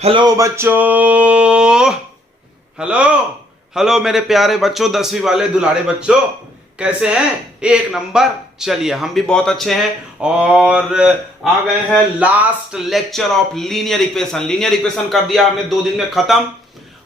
Hello बच्चों। Hello hello मेरे प्यारे बच्चों, 10वीं वाले दुलारे बच्चों, कैसे हैं? एक नंबर। चलिए, हम भी बहुत अच्छे हैं और आ गए हैं last lecture of linear equation. Linear equation कर दिया हमने 2 दिन में खत्म।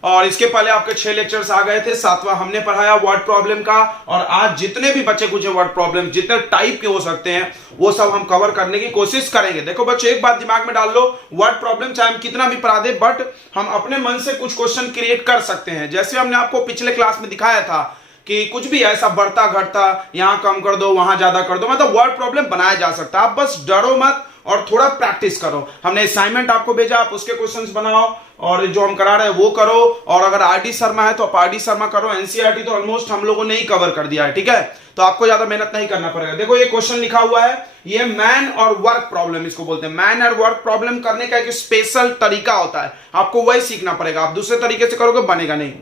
और इसके पहले आपके 6 लेक्चर्स आ गए थे। 7वां हमने पढ़ाया वर्ड प्रॉब्लम का। और आज जितने भी बच्चे कुछ वर्ड प्रॉब्लम जितने टाइप के हो सकते हैं वो सब हम कवर करने की कोशिश करेंगे। देखो बच्चों, एक बात दिमाग में डाल लो, वर्ड प्रॉब्लम चाहे हम कितना भी पढ़ा दे, बट हम अपने मन से कुछ क्वेश्चन क्रिएट कर सकते हैं। जैसे हमने आपको पिछले क्लास में दिखाया था कि कुछ भी ऐसा बढ़ता घटता, यहां कम कर दो वहां ज्यादा कर दो, मतलब वर्ड प्रॉब्लम बनाया जा सकता है। आप बस डरो मत और थोड़ा प्रैक्टिस करो। हमने असाइनमेंट आपको भेजा, आप उसके क्वेश्चंस बनाओ और जो हम करा रहे हैं वो करो। और अगर आरडी शर्मा है तो आप आरडी शर्मा करो। एनसीईआरटी तो ऑलमोस्ट हम लोगों ने ही कवर कर दिया है, ठीक है? तो आपको ज्यादा मेहनत नहीं करना पड़ेगा। देखो ये क्वेश्चन लिखा हुआ है, ये मैन और वर्क प्रॉब्लम इसको बोलते हैं। मैन और वर्क प्रॉब्लम करने का एक स्पेशल तरीका होता है, आपको वही सीखना पड़ेगा। आप दूसरे तरीके से करोगे बनेगा नहीं।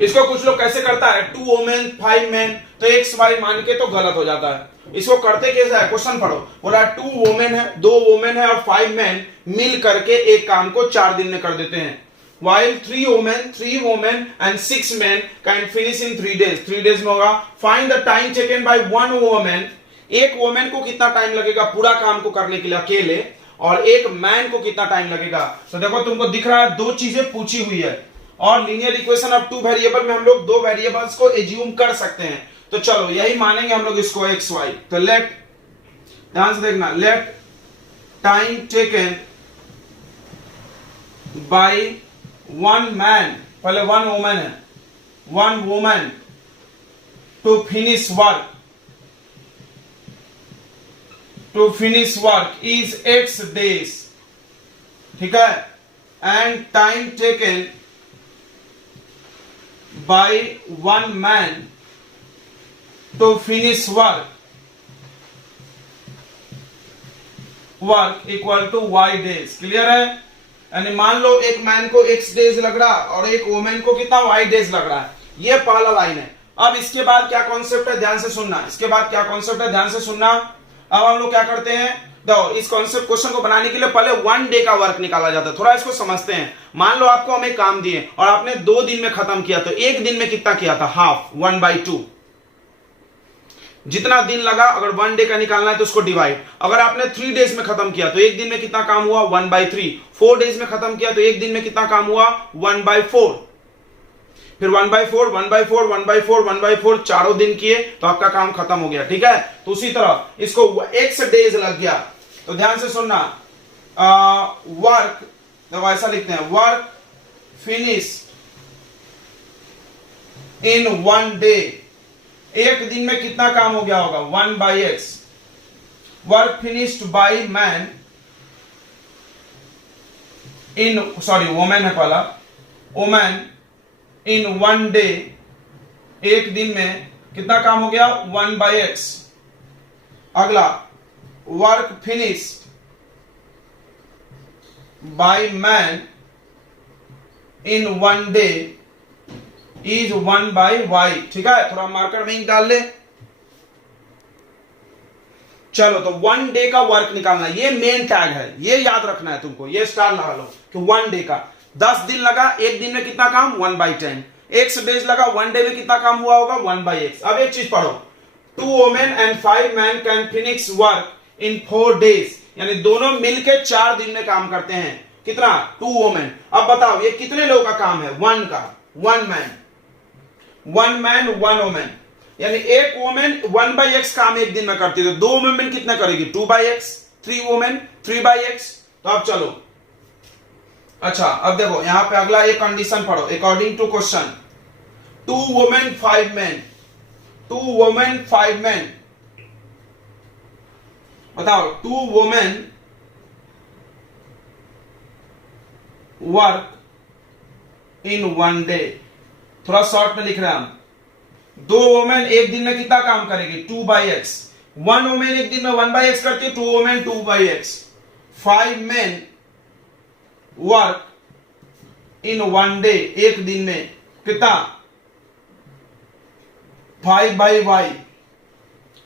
इसको कुछ लोग कैसे करता है, 2 वोमेन 5 मैन, तो एक्स वाई मान के तो गलत हो जाता है। इसको करते कैसे है, क्वेश्चन पढ़ो। बोला 2 वोमेन है, 2 वोमेन है और 5 मैन मिल करके एक काम को 4 दिन में कर देते हैं। while 3 women and 6 men can finish in 3 days। 3 days में होगा। find the time taken by 1 woman। एक वोमेन को कितना टाइम लगेगा पूरा काम को करने के लिए अकेले, और एक मैन को कितना टाइम लगेगा। तो देखो तुमको दिख रहा है 2 चीजें पूछी हुई है, और लीनियर इक्वेशन ऑफ 2 वेरिएबल में हम लोग 2 वेरिएबल्स को एज्यूम कर सकते हैं। तो चलो यही मानेंगे हम लोग इसको एक्स वाई। तो लेट, ध्यान से देखना, let time taken by 1 man, पहले 1 वुमन है, 1 woman to finish work is x days, ठीक है? And time taken by 1 man to finish work equal to y days। Clear है? यानी मान लो एक मैन को x डेज लग रहा और एक वुमेन को कितना y डेज लग रहा है। ये पहला लाइन है। अब इसके बाद क्या कॉन्सेप्ट है, ध्यान से सुनना। इसके बाद क्या कॉन्सेप्ट है, ध्यान से सुनना। अब हम लोग क्या करते हैं, तो इस कॉन्सेप्ट क्वेश्चन को बनाने के लिए पहले 1 डे का वर्क निकाला जाता है। थोड़ा इसको समझते हैं। मान लो आपको हमें काम दिए और आपने 2 दिन में खत्म किया, तो 1 दिन में कितना किया था, हाफ, 1/2। जितना दिन लगा अगर 1 डे का निकालना है तो उसको डिवाइड। अगर आपने 3 डेज में खत्म किया तो 1 दिन में कितना काम हुआ, 1/3। 4 डेज में खत्म किया तो 1 दिन में कितना काम हुआ, 1/4। फिर 1/4 1/4 1/4 1/4 चारों दिन किए तो आपका काम खत्म हो गया, ठीक है? तो उसी तरह इसको x डेज लग गया। तो ध्यान से सुनना, वर्क, तो ऐसा लिखते हैं, वर्क फिनिश इन 1 डे। एक दिन में कितना काम हो गया होगा, 1/x। Work finished by man in, sorry women है पहला, वोमेन इन 1 डे, एक दिन में कितना काम हो गया, 1/x। अगला, work finished by man in 1 day is 1/y, ठीक है? थोड़ा मार्कर में डाल ले। चलो, तो 1 डे का वर्क निकालना, ये मेन टैग है, ये याद रखना है तुमको, ये स्टार लगा लो कि 1 डे का। 10 दिन लगा, एक दिन में कितना काम, 1/10। x डेज लगा, 1 डे में कितना काम हुआ होगा, 1/x। अब एक चीज पढ़ो, 2 women and 5 men can finish work in 4 days। यानी दोनों मिलकर 4 दिन में काम करते हैं। कितना, 2 women। अब बताओ ये कितने लोगों का काम है, 1 का, 1 man 1 woman। यानी एक वोमेन 1/x काम एक दिन में करती है, तो 2 वोमेन कितना करेगी, 2/x। 3 women 3/x। तो अब चलो, अच्छा अब देखो यहां पे अगला एक कंडीशन पढ़ो, according to question. 2 women 5 men, 2 women 5 men, बताओ 2 women वर्क इन 1 डे। थोड़ा शॉर्ट में लिख रहे हैं हम, 2 वोमेन एक दिन में कितना काम करेगी, 2/x। 1 वोमेन एक दिन में 1/x करती है, 2 women 2/x। 5 men work in 1 day, एक दिन में कितना, 5/y।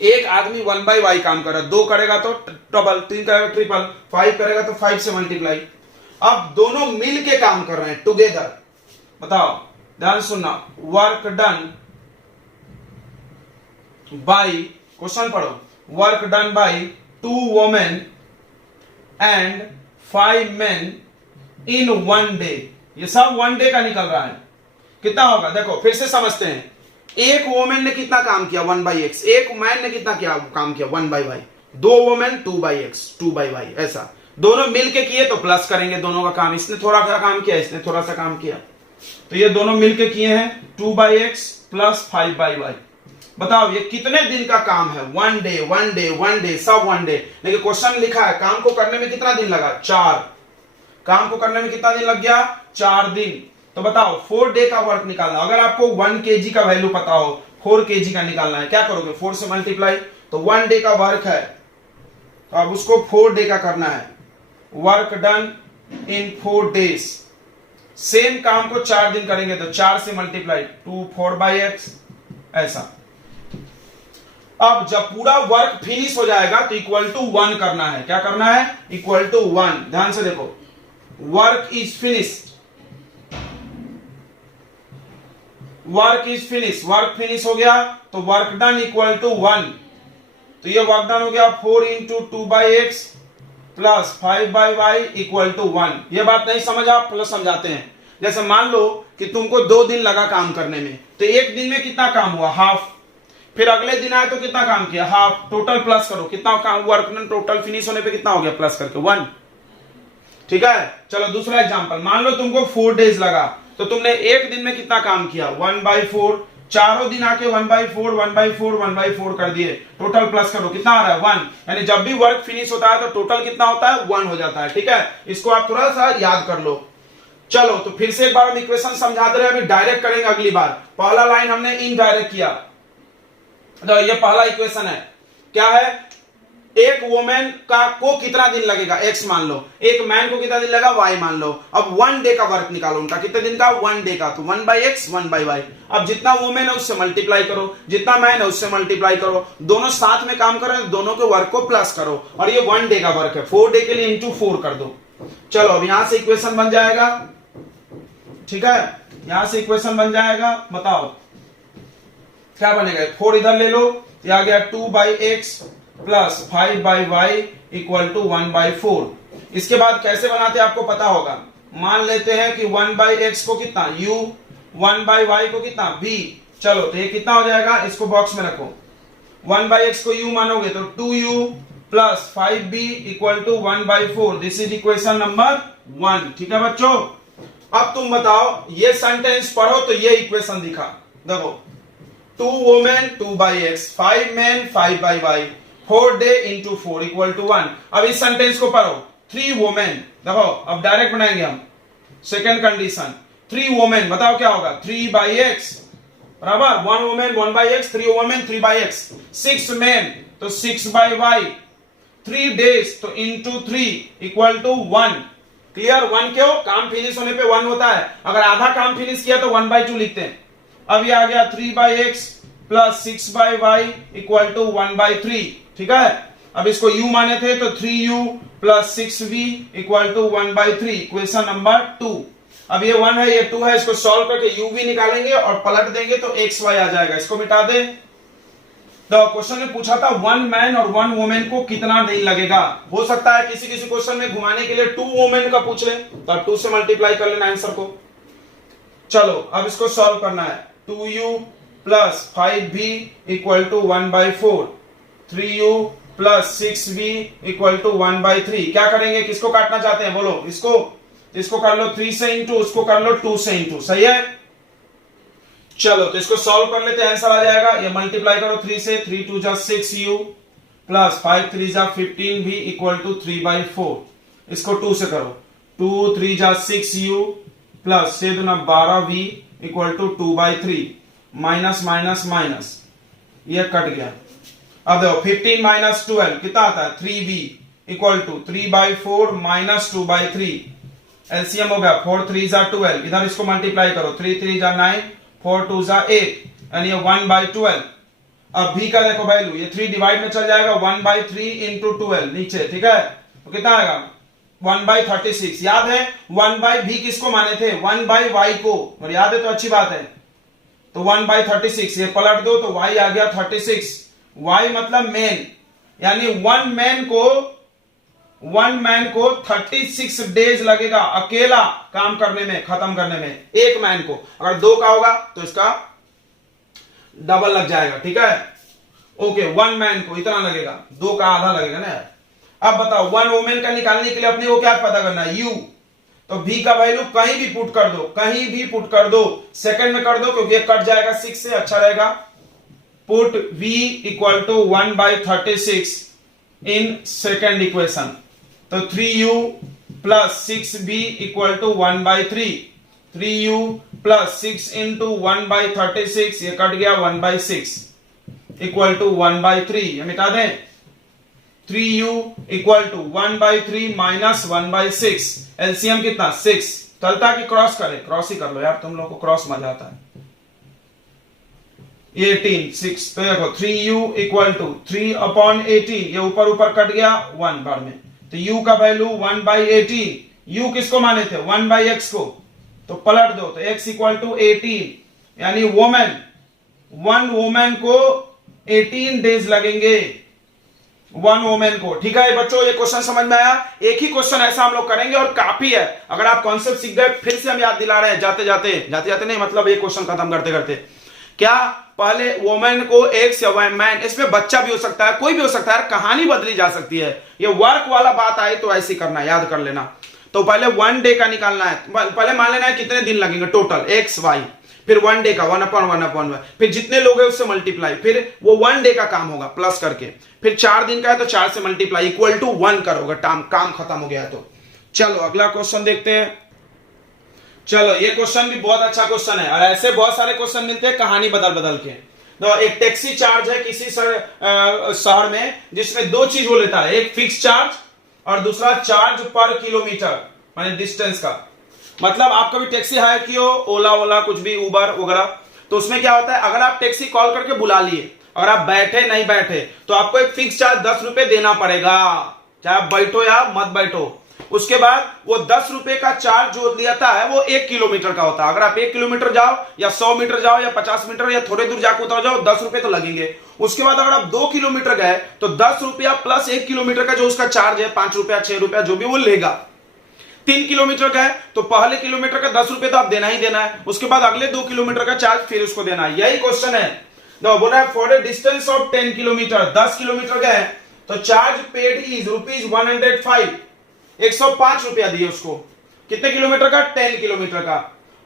एक आदमी 1/y काम कर रहा है, 2 करेगा तो डबल, 3 करेगा ट्रिपल, 5 करेगा तो 5 से मल्टीप्लाई। अब दोनों मिल के काम कर रहे हैं, टुगेदर। बताओ, ध्यान सुनना, वर्क डन बाय, क्वेश्चन पढ़ो, work done by 2 women and 5 main in 1 day. ये सब 1 डे का निकल रहा है, कितना होगा देखो, फिर से समझते हैं। एक वुमेन ने कितना काम किया 1/x, एक मैन ने कितना किया काम किया 1/y, 2 वुमेन 2/x 2/y, ऐसा दोनों मिलके किए तो प्लस करेंगे दोनों का काम, इसने थोड़ा सा काम किया, इसने थोड़ा सा काम किया, तो ये दोनों मिलके किए हैं 2/x प्लस 5/y। बताओ ये कितने दिन का काम है, 1 डे 1 डे 1 डे, सब 1 डे। लेकिन क्वेश्चन लिखा है काम को करने में कितना दिन लगा, 4, काम को करने में कितना दिन लग गया, 4 दिन। तो बताओ 4 डे का वर्क निकालना, अगर आपको 1 kg का वैल्यू पता हो, 4 kg का निकालना है, क्या करोगे 4 से मल्टीप्लाई, तो 1 डे का वर्क है, तो अब उसको 4 डे का करना है, work done in 4 days. Same काम को 4 दिन करेंगे तो 4 से मल्टीप्लाई 2 4/x, ऐसा। अब जब पूरा वर्क फिनिश हो जाएगा तो इक्वल टू 1 करना है, क्या करना है, इक्वल टू 1। ध्यान से देखो, work is finished, work is finish, work finish हो गया तो वर्क डन इक्वल टू 1, तो ये वर्क डन हो गया 4 into 2/x plus 5/y equal to 1। ये बात नहीं समझ, आप प्लस समझाते हैं। जैसे मान लो कि तुमको 2 दिन लगा काम करने में, तो एक दिन में कितना काम हुआ, हाफ, फिर अगले दिन आए तो कितना काम किया, हाफ, टोटल प्लस करो, कितना काम वर्क डन टोटल फिनिश होने पे कितना हो गया, प्लस करके 1। ठीक है, चलो दूसरा एग्जांपल, मान लो तुमको 4 डेज लगा, तो तुमने एक दिन में कितना काम किया 1/4, चारों दिन आके 1/4 1/4 1/4 कर दिए, टोटल प्लस करो, कितना आ रहा है 1। यानी जब भी वर्क फिनिश होता है तो टोटल कितना होता है, 1 हो जाता है। ठीक है, इसको आप थोड़ा सा याद कर लो। चलो तो फिर से एक बार हम इक्वेशन समझा दे रहे हैं, अभी डायरेक्ट करेंगे अगली बार। पहला लाइन हमने इनडायरेक्ट किया, तो ये पहला इक्वेशन है, क्या है, एक वुमेन को कितना दिन लगेगा, x मान लो, एक मैन को कितना दिन लगा, y मान लो। अब 1 डे का वर्क निकालो उनका, कितने दिन का, 1 डे का, तो 1/x 1/y। अब जितना वुमेन है उससे मल्टीप्लाई करो, जितना मैन है उससे मल्टीप्लाई करो, दोनों साथ में काम करें, दोनों के वर्क को प्लस करो, और ये 1 डे का वर्क है, 4 डे के लिए इंटू 4 कर दो। चलो अब यहां से इक्वेशन बन जाएगा, ठीक है, यहां से इक्वेशन बन जाएगा, बताओ क्या बनेगा, 4 इधर ले लो, ये आ गया 2/x plus 5/y equal to 1/4। इसके बाद कैसे बनाते हैं आपको पता होगा, मान लेते हैं कि 1/x को कितना u, 1/y को कितना v। चलो तो ये कितना हो जाएगा, इसको बॉक्स में रखो, 1/x को u मानोगे तो 2u plus 5b equal to 1/4। This is equation number 1। ठीक है बच्चों, अब तुम बताओ, ये सेंटेंस पढ़ो तो ये इक्वेशन दिखा, देखो 2 women 2/x, 5 men 5/y, 4 day into 4 equal to 1। अब इस सेंटेंस को पढ़ो, 3 वुमेन, देखो अब डायरेक्ट बनाएंगे हम, सेकेंड कंडीशन 3 वुमेन, बताओ क्या होगा, 3/x बराबर 1 women 1/x, 3 women 3/x, 6 men तो 6/y, 3 डेज तो इंटू 3 इक्वल टू 1। क्लियर, 1 क्यों, काम फिनिश होने पे 1 होता है, अगर आधा काम फिनिश किया तो 1/2 लिखते हैं। अब ये आ गया 3/x plus 6/y equal to 1/3। ठीक है, अब इसको u माने थे तो 3u plus 6v equal to 1/3, equation number 2। अब ये 1 है, ये 2 है, इसको सॉल्व करके u भी निकालेंगे और पलट देंगे तो xy आ जाएगा, इसको मिटा दे। तो क्वेश्चन में पूछा था 1 मैन और 1 वुमेन को कितना दिन लगेगा, हो सकता है किसी किसी क्वेश्चन में घुमाने के लिए 2 वुमेन का पूछ ले, तो आप 2 से मल्टीप्लाई कर लेना आंसर को। चलो अब इसको सॉल्व करना है, 2u plus 5v equal to 1/4, 3u plus 6v equal to 1/3। क्या करेंगे, किसको काटना चाहते हैं बोलो, इसको कर लो 3 से इंटू, उसको कर लो 2 से इंटू, सही है। चलो तो इसको सॉल्व कर लेते हैं, आंसर आ जाएगा, ये मल्टीप्लाई करो 3 से, 3 2 जा 6u प्लस 5 3 जा 15v इक्वल टू 3/4। इसको 2 से करो, 2 3 जा 6u plus 6 2 12v equal to 2/3, minus minus minus, ये कट गया। अब देखो 15 माइनस 12 कितना आता है, 3v equal to 3/4 minus 2/3। LCM हो गया, 4 3 जा 12, इधर इसको मल्टीप्लाई करो, 3 3 जा 9, 4 2 जा 8, यानी ये 1/12। अब v का देखो वैल्यू, ये 3 डिवाइड में चल जाएगा, 1/3 इंटू 12 नीचे, ठीक है, तो कितना आएगा 1/36 याद है। 1/v किसको माने थे? 1/y को, और याद है तो अच्छी बात है। तो 1/36 ये पलट दो तो y आ गया 36। y मतलब मैन, यानी वन मैन को 36 डेज लगेगा अकेला काम करने में, खत्म करने में, एक मैन को। अगर 2 का होगा तो इसका डबल लग जाएगा, ठीक है। ओके, 1 मैन को इतना लगेगा, 2 का आधा लगेगा ना। अब बताओ 1 वुमेन का निकालने के लिए अपने को क्या पता करना है? u। तो v का वैल्यू कहीं भी पुट कर दो, कहीं भी पुट कर दो, सेकंड में कर दो क्योंकि कट जाएगा 6 से, अच्छा रहेगा। Put v equal to 1/36 in second equation. तो 3u plus 6v equal to 1/3। 3u plus 6 into 1/36, ये कट गया 1/6 इक्वल टू 1/3, ये मिटा दें। 3u equal to 1/3 minus 1/6, LCM कितना? 6। चलता कि क्रॉस करें? क्रॉस ही कर लो यार, तुम लोग को क्रॉस मजा आता है। 18 6, तो देखो 3u इक्वल टू 3/18, ये ऊपर ऊपर कट गया 1 बार में, तो u का वैल्यू 1/18। u किसको माने थे? 1/x को, तो पलट दो तो x इक्वल टू 18, यानी वोमेन, 1 वोमेन को 18 डेज लगेंगे, 1 वोमेन को। ठीक है बच्चों, ये क्वेश्चन समझ में आया? एक ही क्वेश्चन ऐसा हम लोग करेंगे और काफी है। अगर आप कॉन्सेप्ट सीख गए, फिर से हम याद दिला रहे हैं जाते जाते नहीं, मतलब ये क्वेश्चन खत्म करते करते। क्या पहले वोमेन को एक्स या मैन, इसमें बच्चा भी हो सकता है, कोई भी हो सकता है, कहानी बदली जा सकती है। ये वर्क वाला बात आई तो ऐसे करना, याद कर लेना। तो पहले 1 डे का निकालना है, पहले मान लेना है कितने दिन लगेंगे टोटल, एक्स वाई, फिर 1 डे का 1/1/1, फिर जितने लोग हैं उससे मल्टीप्लाई, फिर वो 1 डे का काम होगा प्लस करके, फिर 4 दिन का है तो 4 से मल्टीप्लाई इक्वल टू 1 करोगे, काम खत्म हो गया। तो चलो अगला क्वेश्चन देखते हैं। चलो ये क्वेश्चन भी बहुत अच्छा क्वेश्चन है, और ऐसे बहुत सारे क्वेश्चन मिलते हैं कहानी बदल बदल के। तो एक टैक्सी चार्ज है किसी शहर में, जिसमें 2 चीज वो लेता है, एक फिक्स चार्ज और दूसरा चार्ज पर किलोमीटर, माने डिस्टेंस का। मतलब आप कभी टैक्सी हायर किए हो, ओला कुछ भी, उबर वगैरह, तो उसमें क्या होता है, अगर आप टैक्सी कॉल करके बुला लिए, अगर आप बैठे नहीं बैठे तो आपको एक फिक्स चार्ज 10 रुपए देना पड़ेगा, चाहे आप बैठो या मत बैठो। उसके बाद वो 10 रुपए का चार्ज जो लेता है वो 1 किलोमीटर का होता है। अगर आप 1 किलोमीटर जाओ या 100 मीटर जाओ या 50 मीटर या थोड़े दूर जाकर उतर जाओ, 10 रुपए तो लगेंगे। उसके बाद अगर आप 2 किलोमीटर गए तो 10 रुपया प्लस 1 किलोमीटर का जो उसका चार्ज है, 5 रुपया 6 रुपया जो भी वो लेगा। 3 किलोमीटर का है तो पहले किलोमीटर का 10 रुपए तो आप देना ही देना है, उसके बाद अगले 2 किलोमीटर का चार्ज फिर उसको देना है। यही क्वेश्चन है। बोला for a distance of 10 kilometre, 10 kilometre का है तो चार्ज पेड इज ₹105, 105 रुपया दिए उसको। कितने किलोमीटर का? 10 किलोमीटर का।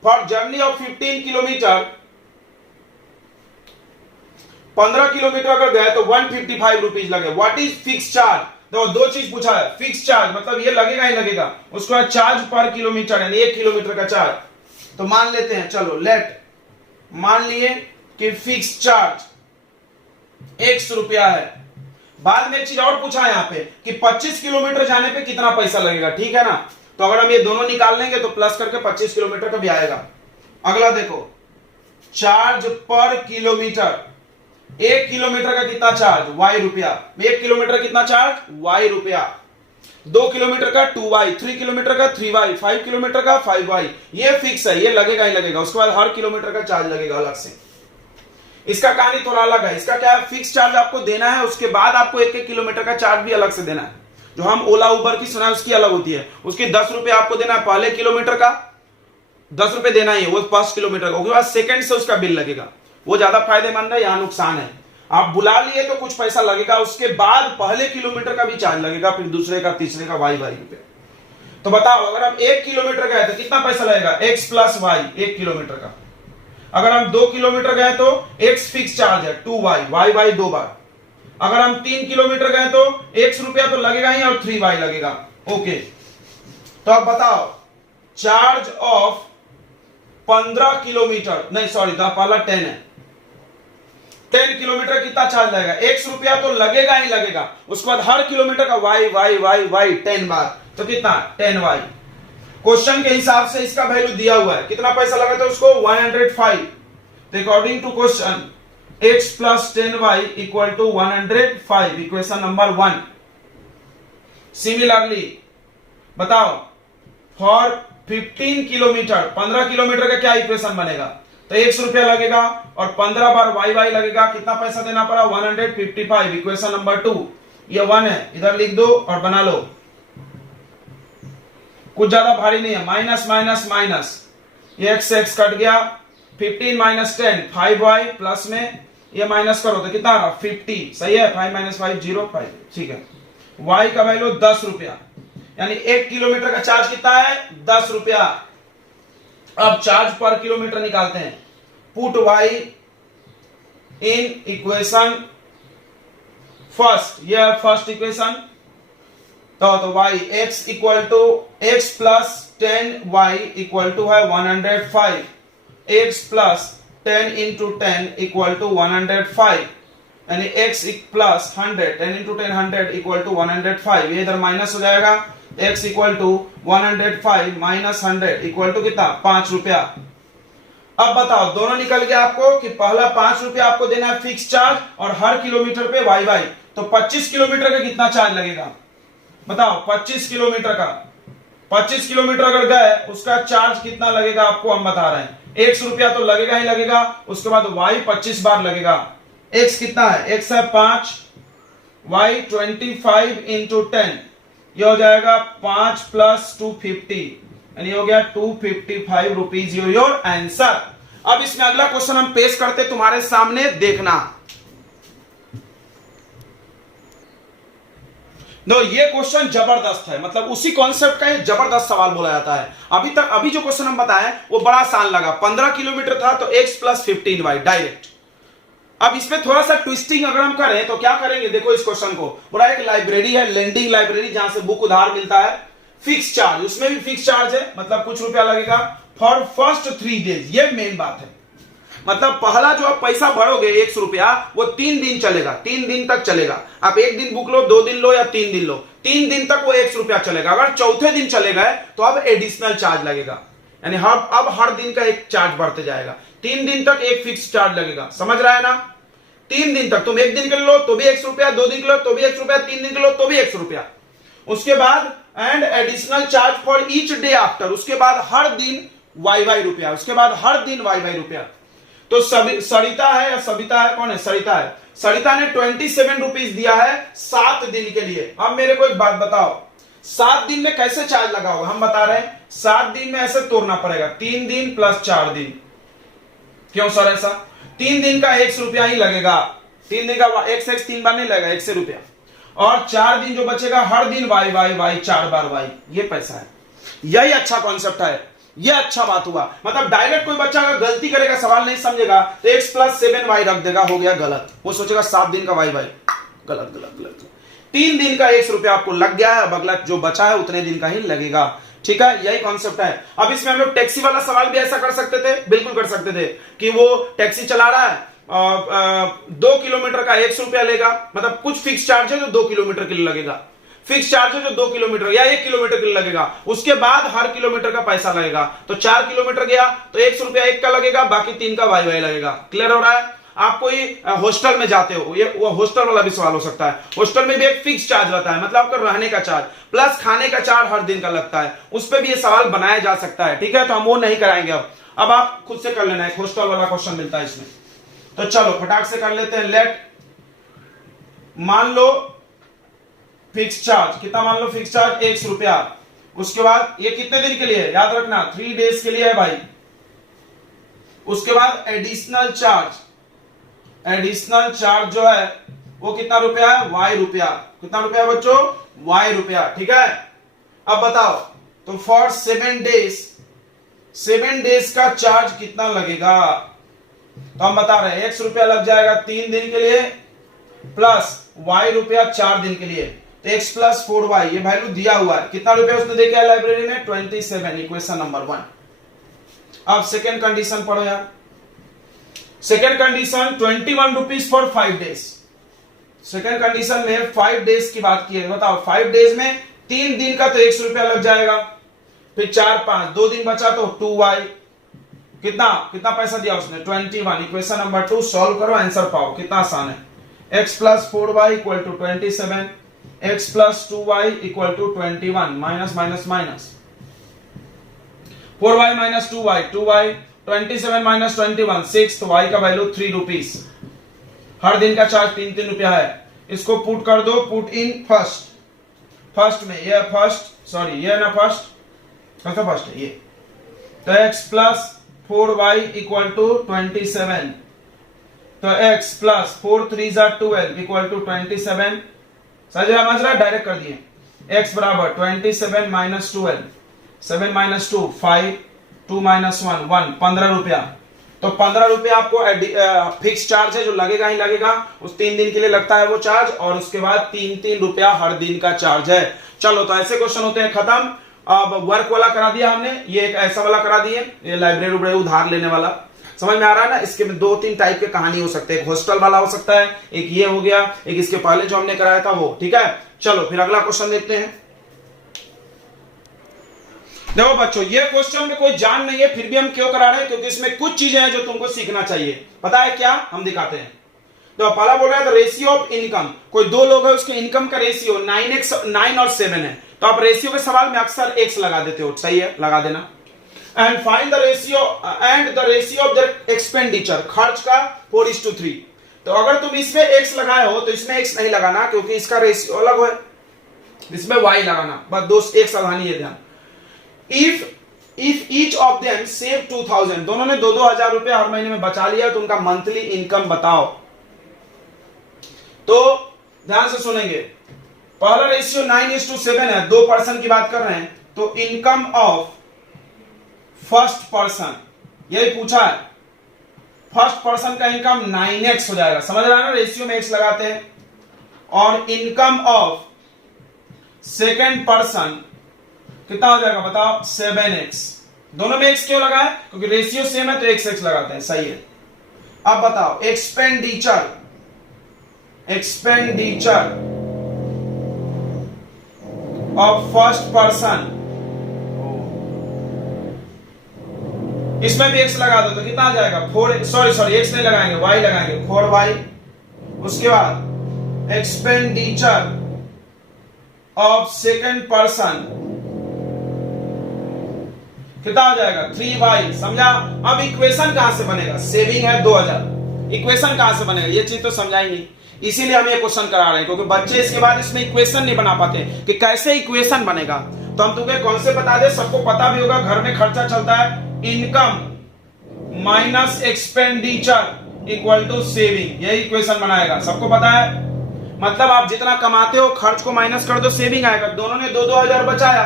For journey of 15 kilometre, 15 kilometre अगर गए तो 155 रुपीज लगे। What is fix charge? तो 2 चीज पूछा है, फिक्स चार्ज मतलब ये लगेगा ही लगेगा, उसके बाद चार्ज पर किलोमीटर यानी 1 किलोमीटर का चार्ज। तो मान लेते हैं, चलो लेट मान लिए कि फिक्स चार्ज 100 रुपया है। बाद में एक चीज और पूछा है यहाँ पे कि 25 किलोमीटर जाने पे कितना पैसा लगेगा, ठीक है ना। तो अगर हम ये दोनों निकाल लेंगे तो प्लस करके 25 किलोमीटर का भी आएगा। अगला देखो, चार्ज पर किलोमीटर, 1 किलोमीटर का कितना चार्ज? y रुपया। 1 किलोमीटर कितना चार्ज? y रुपया। 2 किलोमीटर का 2y, 3 किलोमीटर का 3y, 5 किलोमीटर का 5y। ये फिक्स है, ये लगेगा ही लगेगा। उसके बाद हर किलोमीटर का चार्ज लगेगा अलग से। इसका कहानी थोड़ा अलग है। इसका क्या है, फिक्स चार्ज आपको देना है, उसके बाद आपको 1-1 किलोमीटर का चार्ज भी अलग से देना है। जो हम ओला उबर की सुना है उसकी अलग होती है, उसकी 10 रुपए आपको देना है पहले किलोमीटर का, 10 रुपए देना ही है वो 5 किलोमीटर का। उसके बाद सेकंड से उसका बिल लगेगा, वो ज्यादा फायदेमंद है। यहां नुकसान है, आप बुला लिए तो कुछ पैसा लगेगा, उसके बाद पहले किलोमीटर का भी चार्ज लगेगा, फिर दूसरे का, तीसरे का, वाई रुपए। तो बताओ अगर हम 1 किलोमीटर गए तो कितना पैसा लगेगा? x प्लस वाई 1 किलोमीटर का। अगर हम 2 किलोमीटर गए तो x फिक्स चार्ज है 2y, y 2 बार। अगर हम 3 किलोमीटर गए तो x रुपया तो लगेगा ही और 3y लगेगा। ओके, तो अब बताओ चार्ज ऑफ 15 किलोमीटर, नहीं सॉरी पहला 10 है, 10 किलोमीटर कितना चार्ज लगेगा? x रुपया तो लगेगा ही लगेगा। उसके बाद हर किलोमीटर का y 10 बार, तो कितना? 10y। क्वेश्चन के हिसाब से इसका वैल्यू दिया हुआ है, कितना पैसा लगा था उसको? 105। According to question x plus 10y equal to 105, equation number 1। Similarly बताओ फॉर 15 किलोमीटर, 15 किलोमीटर का क्या इक्वेशन बनेगा? तो 100 रुपया लगेगा और 15 बार वाई वाई लगेगा, कितना पैसा देना पड़ा? 155। इक्वेशन नंबर 2 ये 1 है, इधर लिख दो और बना लो, कुछ ज्यादा भारी नहीं है। माइनस माइनस माइनस, ये x से x कट गया, 15 माइनस 10 5y, प्लस में ये माइनस करो तो कितना आ रहा? 50। सही है, 5 माइनस 5 0 5। ठीक है, y का वैल्यू 10 रुपया, यानी 1 किलोमीटर का चार्ज कितना है? 10 रुपया। अब चार्ज पर किलोमीटर निकालते हैं। Put y in equation first, ये फर्स्ट इक्वेशन। तो y x equal to x plus 10y equal to है 105, x plus 10 into 10 equal to 105, यानी x plus 100, 10 into 10 100 equal to 105। ये इधर माइनस हो जाएगा, x equal to 105 minus 100 equal to कितना? 5 रुपया। अब बताओ, दोनों निकल गया आपको कि पहला 5 रुपया आपको देना है फिक्स चार्ज और हर किलोमीटर पे वाई वाई, तो 25 किलोमीटर का कितना चार्ज लगेगा? बताओ 25 किलोमीटर का, 25 किलोमीटर अगर गए उसका चार्ज कितना लगेगा आपको हम बता रहे हैं। 100 रुपया तो लगेगा ही लगेगा, उसके बाद वाई 25 बार लगेगा। x कितना है? x है 5, y 25 इंटू 10, ये हो जाएगा 5 प्लस 250, यानी हो गया 255 रुपीज। Your answer. अब इसमें अगला क्वेश्चन हम पेश करते तुम्हारे सामने, देखना। नो, ये क्वेश्चन जबरदस्त है, मतलब उसी कॉन्सेप्ट का ये जबरदस्त सवाल बोला जाता है। अभी जो क्वेश्चन हम बताएं वो बड़ा आसान लगा। 15 किलोमीटर था तो x प्लस 15y डायरेक्ट। अब इसमें थोड़ा सा ट्विस्टिंग अगर हम करें तो क्या करेंगे? देखो इस क्वेश्चन को, बोला एक लाइब्रेरी है, लेंडिंग लाइब्रेरी, जहां से बुक उधार मिलता है। फिक्स चार्ज, उसमें भी फिक्स चार्ज है, मतलब कुछ रुपया लगेगा फॉर फर्स्ट 3 डेज। ये मेन बात है, मतलब पहला जो आप पैसा भरोगे 100 रुपया, वो 3 दिन चलेगा, 3 दिन तक चलेगा। आप 1 दिन बुक लो, 2 दिन लो या 3 दिन लो, 3 दिन तक वो 100 रुपया चलेगा। अगर चौथे दिन चले गए तो अब एडिशनल चार्ज लगेगा, यानी अब हर दिन का एक चार्ज बढ़ते जाएगा। 3 दिन तक एक फिक्स चार्ज लगेगा, समझ रहा है ना? 3 दिन तक, तुम 1 दिन के लो तो भी 100 रुपया, 2 दिन के लो तो भी 100 रुपया, 3 दिन के लो तो भी 100 रुपया। उसके बाद and additional charge for each day after, उसके बाद हर दिन वाई वाई रुपया, उसके बाद हर दिन वाई वाई रुपया। तो सरिता है या सविता है, कौन है? सरिता है। सरिता ने 27 रुपीज दिया है 7 दिन के लिए। अब मेरे को एक बात बताओ, 7 दिन में कैसे चार्ज लगा होगा? हम बता रहे हैं 7 दिन में ऐसे तोड़ना पड़ेगा, 3 दिन प्लस 4 दिन। क्यों सर ऐसा? 3 दिन का 100 रुपया ही लगेगा, 3 दिन का x 3 बार नहीं लगेगा, 100 रुपया। और 4 दिन जो बचेगा हर दिन वाई वाई वाई, 4 बार वाई, ये पैसा है। यही अच्छा कॉन्सेप्ट है, ये अच्छा बात हुआ। मतलब डायरेक्ट कोई बच्चा अगर गलती करेगा, सवाल नहीं समझेगा, तो x प्लस 7y रख देगा, हो गया गलत। वो सोचेगा 7 दिन का वाई वाई, गलत गलत गलत। 3 दिन का 100 रुपया आपको लग गया है, अब अगला जो बचा है उतने दिन का ही लगेगा। ठीक है, यही कॉन्सेप्ट है। अब इसमें हम लोग टैक्सी वाला सवाल भी ऐसा कर सकते थे, बिल्कुल कर सकते थे कि वो टैक्सी चला रहा है, 2 किलोमीटर का 100 रुपया लेगा, मतलब कुछ फिक्स चार्ज है जो 2 किलोमीटर के लिए लगेगा, फिक्स चार्ज है जो 2 किलोमीटर या 1 किलोमीटर के लिए लगेगा। उसके बाद हर किलोमीटर का पैसा लगेगा। तो 4 किलोमीटर गया तो 100 रुपया 1 का लगेगा, बाकी 3 का वाई वाई लगेगा। क्लियर हो रहा है? आप कोई हॉस्टल में जाते हो, ये वो हॉस्टल वाला भी सवाल हो सकता है। हॉस्टल में भी एक फिक्स चार्ज रहता है, मतलब आपका रहने का चार्ज प्लस खाने का चार्ज हर दिन का लगता है, उस पर भी ये सवाल बनाया जा सकता है। ठीक है, तो हम वो नहीं कराएंगे। अब आप खुद से कर लेना, एक हॉस्टल वाला क्वेश्चन मिलता है इसमें। तो चलो फटाक से कर लेते हैं। लेट, मान लो फिक्स चार्ज कितना? मान लो फिक्स चार्ज 100 रुपया। उसके बाद ये कितने दिन के लिए है? याद रखना 3 डेज के लिए है भाई। उसके बाद एडिशनल चार्ज जो है वो कितना रुपया है? y रुपया। कितना रुपया बच्चों? y रुपया। ठीक है, अब बताओ तो फॉर 7 डेज का चार्ज कितना लगेगा? तो हम बता रहे हैं 100 रुपया लग जाएगा 3 दिन के लिए, प्लस y रुपया 4 दिन के लिए। तो x प्लस 4y, ये वैल्यू दिया हुआ है। कितना रुपया उसने देखा है लाइब्रेरी में? 27, इक्वेशन नंबर 1। अब सेकेंड कंडीशन पढ़ो यार। Second condition 21 rupees for 5 days. Second condition में 5 डेज की बात की है। बताओ 5 डेज में 3 दिन का तो 100 रुपया लग जाएगा, फिर 4 5 2 दिन बचा तो 2y। कितना पैसा दिया उसने? 21। इक्वेशन नंबर 2 सॉल्व करो, आंसर पाओ। कितना आसान है। x plus 4y equal to 27, x plus 2y equal to 21 minus minus minus 4y minus 2y 27 minus 21 6, तो y का वैल्यू 3 रुपीज। हर दिन का चार्ज 3-3 रुपया है। इसको पुट कर दो, पुट इन फर्स्ट में, ये फर्स्ट, सॉरी ये ना फर्स्ट, कौन सा फर्स्ट है ये, तो x plus 4y equal to 27, तो x प्लस 4 3 12 इक्वल टू 27, समझ रहा, डायरेक्ट कर दिए। x बराबर 27 माइनस 12, 7 माइनस 2 5, 2 माइनस 1 1, 15 रुपया। तो 15 रुपया आपको फिक्स चार्ज है जो लगेगा ही लगेगा, उस 3 दिन के लिए लगता है वो चार्ज, और उसके बाद 3-3 रुपया हर दिन का चार्ज है। चलो तो ऐसे क्वेश्चन होते हैं खत्म। अब वर्क वाला करा दिया हमने, ये एक ऐसा वाला करा दिए, ये लाइब्रेरी उधार लेने वाला, समझ में आ रहा है ना। इसके में 2-3 टाइप के कहानी हो सकते हैं, एक हॉस्टल वाला हो सकता है, एक ये हो गया, एक इसके पहले जो हमने कराया था वो, ठीक है। चलो फिर अगला क्वेश्चन देखते हैं। देखो बच्चों, ये क्वेश्चन में कोई जान नहीं है, फिर भी हम क्यों करा रहे हैं, क्योंकि इसमें कुछ चीजें हैं जो तुमको सीखना चाहिए। पता है क्या, हम दिखाते हैं। तो पहला बोल रहा है रेशियो ऑफ इनकम, कोई दो लोग है, उसके इनकम का रेशियो 9 और 7 है, तो आप रेशियो के सवाल में अक्सर x लगा देते हो, सही है, लगा देना। And find the ratio of the expenditure, खर्च का 4:3। तो अगर तुम इसमें x लगाए हो तो इसमें x नहीं लगाना, क्योंकि इसका रेशियो अलग है, इसमें y लगाना, बस दोस्त एक सावधानी है, ध्यान। If each of them save 2000, दोनों ने 2-2 हजार रुपया हर महीने में बचा लिया, तो उनका मंथली इनकम बताओ। तो ध्यान से सुनेंगे, पहला रेशियो 9:7 है, 2 पर्सन की बात कर रहे हैं, तो इनकम ऑफ फर्स्ट पर्सन, यही पूछा है, फर्स्ट पर्सन का इनकम 9x हो जाएगा, समझ रहा है ना, रेशियो में x लगाते हैं। और इनकम ऑफ सेकेंड पर्सन कितना हो जाएगा बताओ, 7x। दोनों में x क्यों लगा है, क्योंकि रेशियो सेम है तो x लगाते हैं, सही है। अब बताओ एक्सपेंडिचर ऑफ फर्स्ट पर्सन, इसमें भी x लगा दो तो कितना आ जाएगा 4, सॉरी x नहीं लगाएंगे, y लगाएंगे, 4y। उसके बाद एक्सपेंडिचर ऑफ सेकेंड पर्सन कितना हो जाएगा 3y, समझा। अब इक्वेशन कहां से बनेगा, सेविंग है 2000, इक्वेशन कहां से बनेगा, ये चीज तो समझा ही नहीं, इसीलिए हम ये क्वेश्चन करा रहे हैं, क्योंकि बच्चे इसके बाद इसमें इक्वेशन नहीं बना पाते कि कैसे इक्वेशन बनेगा। तो हम तुम्हें कौन से बता दे, सबको पता भी होगा, घर में खर्चा चलता है, income minus expenditure equal to saving, यही इक्वेशन बनाएगा, सबको पता है। मतलब आप जितना कमाते हो खर्च को माइनस कर दो, सेविंग आएगा। दोनों ने 2-2 हजार बचाया,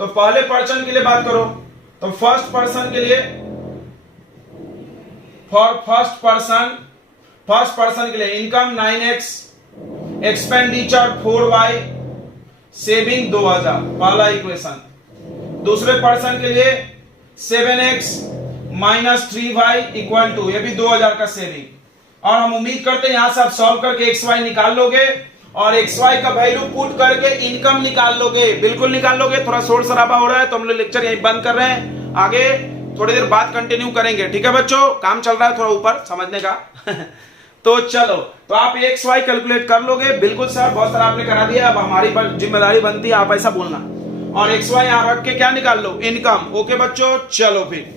तो पहले पर्सन के लिए बात करो, तो फर्स्ट पर्सन के लिए, फॉर फर्स्ट पर्सन के लिए income 9x, expenditure 4y, saving 2000, पहला इक्वेशन। दूसरे पर्सन के लिए 7x minus 3y equal to, ये भी 2000 का सेविंग। और हम उम्मीद करते हैं यहां से आप सॉल्व करके xy निकाल लोगे, और xy का वैल्यू पुट करके इनकम निकाल लोगे, बिल्कुल निकाल लोगे। थोड़ा शोर शराबा हो रहा है तो हम लोग लेक्चर यहीं बंद कर रहे हैं, आगे थोड़ी देर बाद कंटिन्यू करेंगे, ठीक है बच्चों, काम चल रहा है थोड़ा ऊपर समझने का। तो चलो, तो आप xy कैलकुलेट कर लोगे, बिल्कुल सर, बहुत सारा आपने करा दिया, अब हमारी जिम्मेदारी बनती है आप ऐसा बोलना, और xy यहां रख के क्या निकाल लो, इनकम। ओके बच्चों, चलो फिर,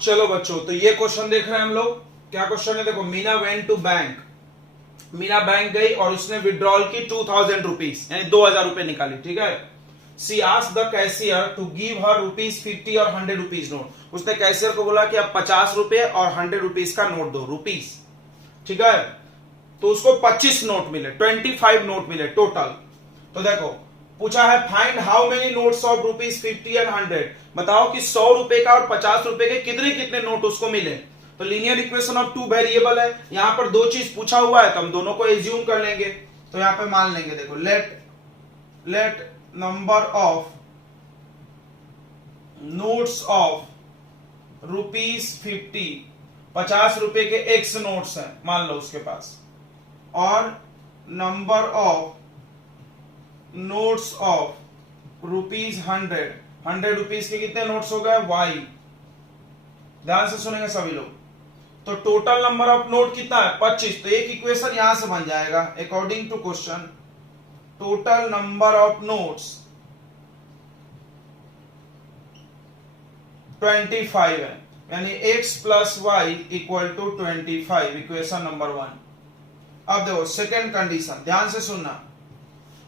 चलो बच्चों, तो ये क्वेश्चन देख रहे हैं हम लोग। क्या क्वेश्चन है, देखो, Meena went to bank, Meena bank गई और उसने विड्रॉल की 2000 रुपीज, यानी 2000 रुपए निकाली, ठीक है। She asked the cashier to give her ₹50 और 100 रुपीज नोट, उसने कैशियर को बोला कि आप 50 रुपए और 100 रुपीज का नोट दो, रुपीज, ठीक है। तो उसको 25 नोट मिले, 25 नोट मिले टोटल। तो देखो पूछा है find how many notes of ₹50 and 100, बताओ कि 100 रुपए का और 50 रुपए के कितने कितने नोट उसको मिले। तो लीनियर इक्वेशन ऑफ 2 वेरिएबल है, यहां पर 2 चीज पूछा हुआ है, तो हम दोनों को एज्यूम कर लेंगे। तो यहां पे मान लेंगे, देखो, let number of notes of ₹50, 50 रुपए के x नोट्स हैं मान लो उसके पास, और number of notes of ₹100, 100 rupees के कितने नोट्स हो गए y। ध्यान से सुनेंगे सभी लोग। तो टोटल नंबर ऑफ नोट कितना है 25। तो एक इक्वेशन यहां से बन जाएगा according to question total number of notes 25 है, यानी x plus y equal to 25, equation number 1। अब देखो सेकेंड कंडीशन, ध्यान से सुनना।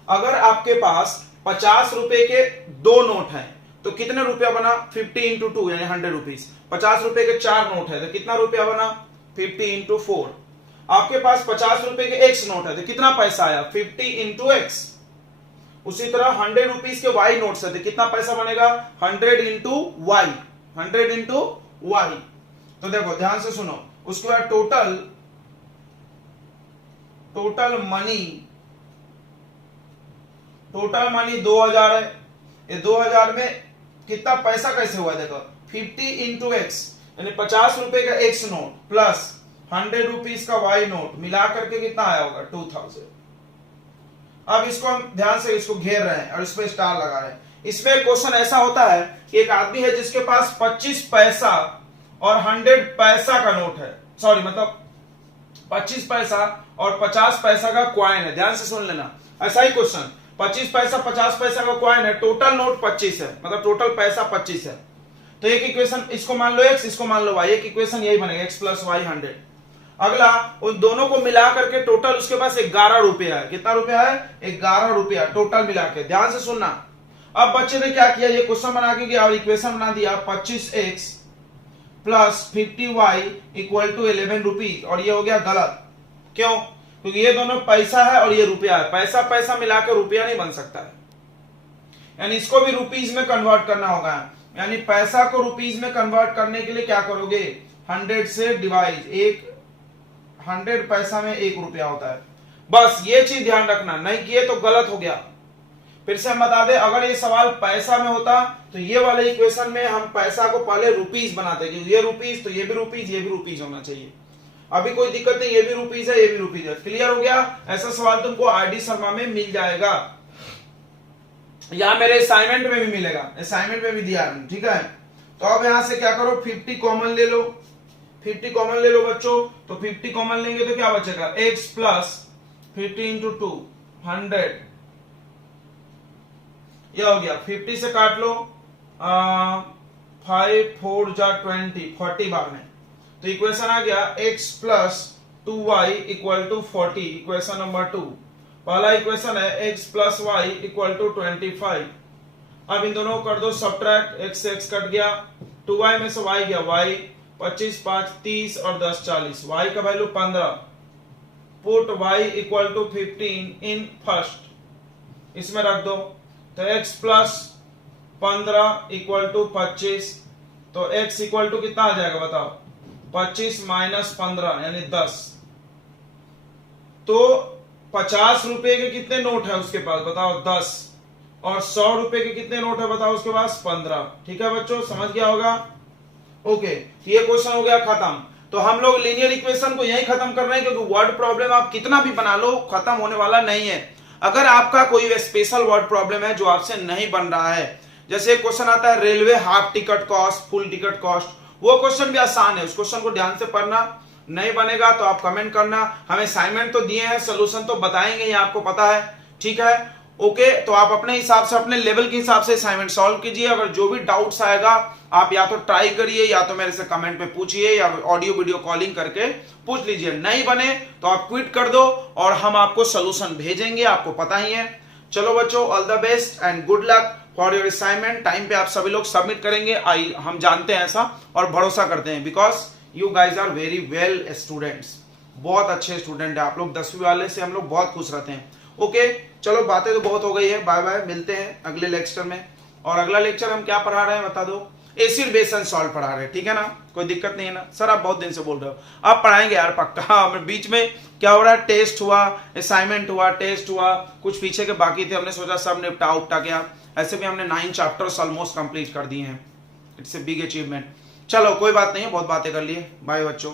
अगर आपके पास 50 रुपए के 2 नोट हैं तो कितने रुपया बना 50 इंटू 2 यानी 100 रुपीज। 50 रुपए के 4 नोट है तो कितना रुपया बना 50 इंटू 4। आपके पास 50 रुपए के x नोट है तो कितना पैसा आया 50 इंटू एक्स। उसी तरह 100 रुपीज के y नोट है तो कितना पैसा बनेगा 100 इंटू वाई, 100 इंटू वाई। तो देखो ध्यान से सुनो, उसके बाद टोटल मनी 2000 है। ये 2000 में कितना पैसा कैसे हुआ देखो 50 इंटू एक्स, यानी 50 रुपए का एक्स नोट प्लस 100 रुपीज का वाई नोट मिला करके कितना आया होगा 2000। अब इसको हम ध्यान से इसको घेर रहे हैं और इस पे स्टार लगा रहे हैं। इसमें क्वेश्चन ऐसा होता है कि एक आदमी है जिसके पास 25 पैसा और 100 पैसा का नोट है, सॉरी मतलब 25 पैसा और 50 पैसा का क्वाइन है। ध्यान से सुन लेना, ऐसा ही क्वेश्चन 25 पैसा 50 पैसा का क्वाइन है, टोटल नोट 25 है, मतलब टोटल पैसा 25 है। तो एक इक्वेशन इसको मान लो x, इसको मान लो y, एक इक्वेशन यही बनेगा x प्लस वाई 100। अगला उन दोनों को मिला करके टोटल उसके पास 11 रुपया है। कितना रुपया है 11 रुपया टोटल मिला के। ध्यान से सुनना। अब बच्चे ने क्या किया, ये क्वेश्चन बना के गया और इक्वेशन बना दिया 25x plus 50y equal to 11 rupees, और ये हो गया गलत। क्यों? क्योंकि ये दोनों पैसा है और ये रुपया है, पैसा पैसा मिला के रुपया नहीं बन सकता है, यानी इसको भी रुपीज में कन्वर्ट करना होगा। यानी पैसा को रुपीज में कन्वर्ट करने के लिए क्या करोगे 100 से डिवाइड, 100 पैसा में 1 रुपया होता है। बस ये चीज ध्यान रखना, नहीं किए तो गलत हो गया। फिर से हम बता दें, अगर ये सवाल पैसा में होता तो ये वाले इक्वेशन में हम पैसा को पहले रुपीज बनाते, क्योंकि ये रुपीज तो ये भी रुपीज, ये भी रुपीज होना चाहिए। अभी कोई दिक्कत नहीं, ये भी रुपीज है ये भी रुपीज है। क्लियर हो गया? ऐसा सवाल तुमको आरडी शर्मा में मिल जाएगा या मेरे असाइनमेंट में भी मिलेगा, असाइनमेंट में भी दिया है, ठीक है। तो अब यहां से क्या करो 50 कॉमन ले लो, 50 कॉमन ले लो बच्चों। तो 50 कॉमन लेंगे तो क्या बचेगा x प्लस 50 इंटू 2 100, यह हो गया। 50 से काट लो 5 4 जा 20, 40 बार में। तो इक्वेशन आ गया x plus 2y equal to 40, equation number 2। पहला इक्वेशन है x plus y equal to 25। अब इन दोनों को कर दो सब्ट्रैक्ट, x से x कट गया, 2y में से y गया, y 25 5 30 और 10 40, y का value 15। Put y equal to 15 in first, इसमें रख दो। तो x प्लस 15 इक्वल टू 25, तो x इक्वल टू कितना आ जाएगा बताओ 25 माइनस 15 यानी 10। तो 50 रुपए के कितने नोट है उसके पास बताओ 10, और 100 रुपए के कितने नोट है बताओ उसके पास 15। ठीक है बच्चों, समझ गया होगा? ओके, ये क्वेश्चन हो गया खत्म। तो हम लोग लीनियर इक्वेशन को यही खत्म कर रहे हैं, क्योंकि वर्ड प्रॉब्लम आप कितना भी बना लो खत्म होने वाला नहीं है। अगर आपका कोई स्पेशल वर्ड प्रॉब्लम है जो आपसे नहीं बन रहा है, जैसे क्वेश्चन आता है railway half ticket cost full ticket cost, वो क्वेश्चन भी आसान है, उस क्वेश्चन को ध्यान से पढ़ना। नहीं बनेगा तो आप कमेंट करना, हमें असाइनमेंट तो दिए हैं, सोल्यूशन तो बताएंगे ही, आपको पता है, ठीक है। ओके, तो आप अपने हिसाब से अपने लेवल के हिसाब से असाइनमेंट सॉल्व कीजिए। अगर जो भी डाउट्स आएगा आप या तो ट्राई करिए या तो मेरे से कमेंट पे पूछिए या ऑडियो वीडियो कॉलिंग करके पूछ लीजिए। नहीं बने तो आप क्विट कर दो और हम आपको सोल्यूशन भेजेंगे, आपको पता ही है। चलो बच्चों, all the best and good luck for your assignment. Time पे आप सभी लोग सबमिट करेंगे, हम जानते हैं ऐसा और भरोसा करते हैं, because you guys are very well students, बहुत अच्छे स्टूडेंट है आप लोग। 10वीं वाले से हम लोग बहुत खुश रहते हैं। ओके, चलो बातें तो बहुत हो गई है, बाय बाय, मिलते हैं अगले लेक्चर में। और अगला लेक्चर हम क्या पढ़ा रहे हैं बता दो, एसिड बेस एंड सॉल्ट पढ़ा रहे हैं, ठीक है ना? कोई दिक्कत नहीं है ना सर? आप बहुत दिन से बोल रहे हो, आप पढ़ाएंगे यार पक्का। हाँ, बीच में क्या हो रहा है, टेस्ट हुआ, असाइनमेंट हुआ, टेस्ट हुआ, कुछ पीछे के बाकी थे, हमने सोचा सब निपटा उपटा गया। ऐसे भी हमने 9 चैप्टर्स ऑलमोस्ट कंप्लीट कर दिए हैं, इट्स ए बिग अचीवमेंट। चलो कोई बात नहीं है, बहुत बातें कर लिए, बाय बच्चों।